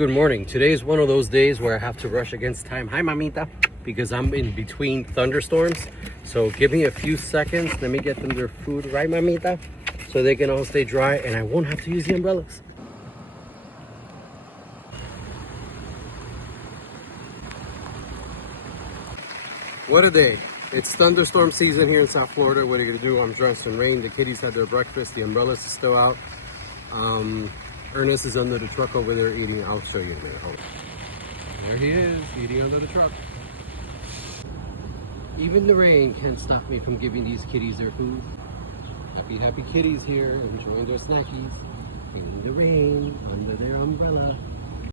Good morning. Today's one of those days where I have to rush against time. Hi, mamita. Because I'm in between thunderstorms. So give me a few seconds. Let me get them their food, right, mamita? So they can all stay dry and I won't have to use the umbrellas. What a day. It's thunderstorm season here in South Florida. What are you gonna do? I'm dressed in rain. The kitties had their breakfast. The umbrellas are still out. Ernest is under the truck over there eating. I'll show you in a minute. Hold on. There he is, eating under the truck. Even the rain can't stop me from giving these kitties their food. Happy kitties here, enjoying their snackies. In the rain, under their umbrella.